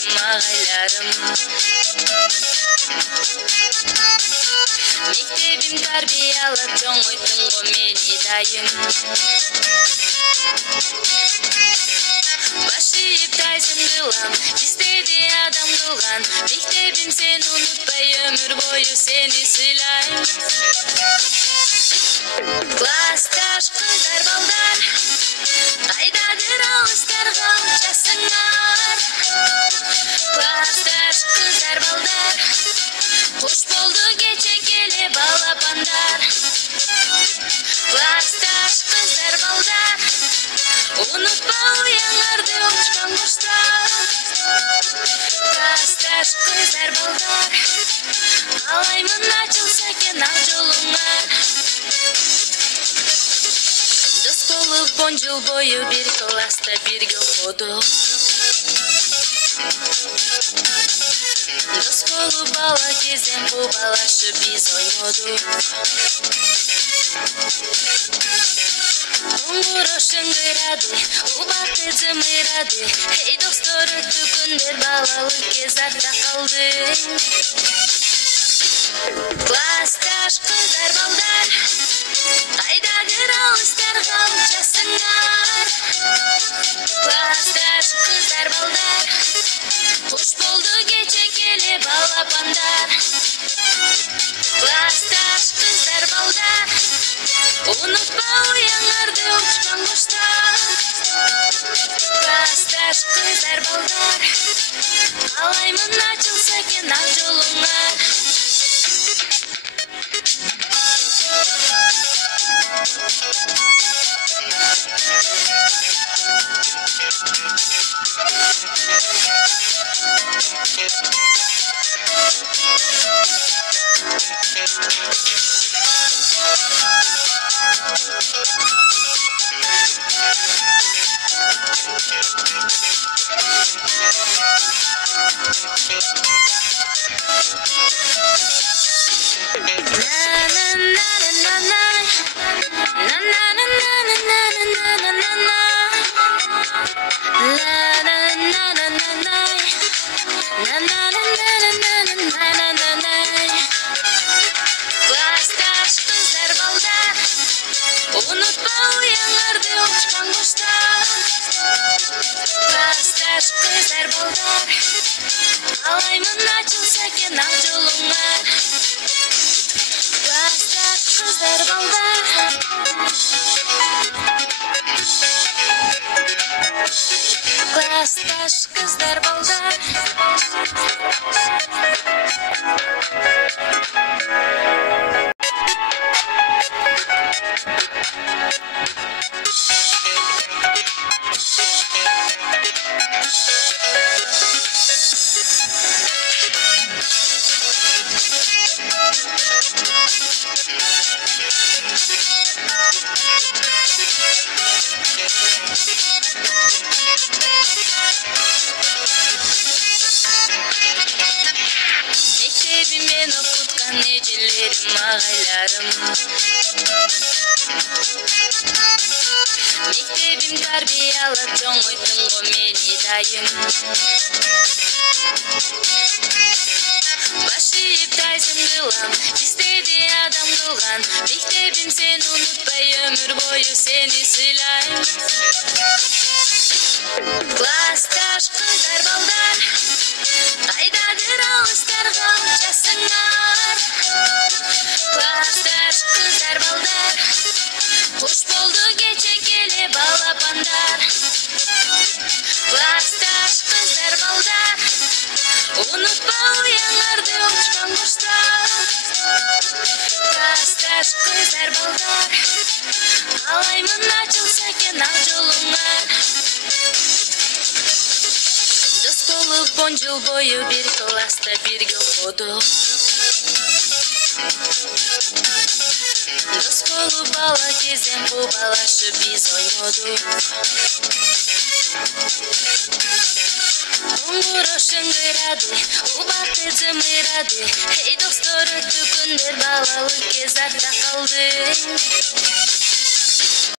эжелерим агайларым. Мектебим тарбиялап чоңойттун го мени дайым. Баш ийип тайзым кылам, издеди адам кылган. Мектебим сени унутпай өмүр бою сени сыйлайм. Классташ кыздар балдар, кайдадыр алыстарга учасыңар. Классташ кыздар балдар, куш болду кече келе балапандар. Классташ кыздар балдар, унутпа уяңарды учкан куштар. Классташ кыздар балдар, каалаймын ачылса экен ак жолуңар. Дос болуп 10 жыл бою бир класста бирге окудук. Дос болуп бала кезден кубалашып биз ойнодук. Туңгуро шыңгырады, убакыт зымырады. Эй достор, өттү күндөр, балалык кез артта калды. Классташ кыздар балдар, кайдадыр алыстарга учасыңар. Классташ кыздар балдар, куш болду кече келе балапандар. Классташ кыздар балдар, унутпа уяңарды учкан куштар. Классташ кыздар балдар, каалаймын ачылса экен ак жолуңар. Классташ кыздар балдар, унутпа уяңарды учкан куштар. Классташ кыздар балдар, каалаймын ачылса экен ак жолуңар. Классташ кыздар балдар, классташ кыздар балдар. Мектебим мен окуткан эжелерим агайларым. Мектебим тарбиялап чоңойттун го мени дайым. Баш ийип тайзым кылам, издеди адам кылган. Мектебим сени унутпай өмүр бою сени сыйлайм. Классташ кыздар балдар, кайдадыр алыстарга учасыңар. Классташ кыздар балдар, куш болду кече келе балапандар. Классташ кыздар балдар, унутпа уяңарды учкан куштар. Классташ кыздар балдар, каалаймын ачылса экен ак жолуңар. Дос болуп 10 жыл бою бир класста бирге окудук. Дос болуп бала кезден кубалашып биз ойнодук. Туңгуро шыңгырады, убакыт зымырады. Эй достор, өттү күндөр, балалык кез артта калды.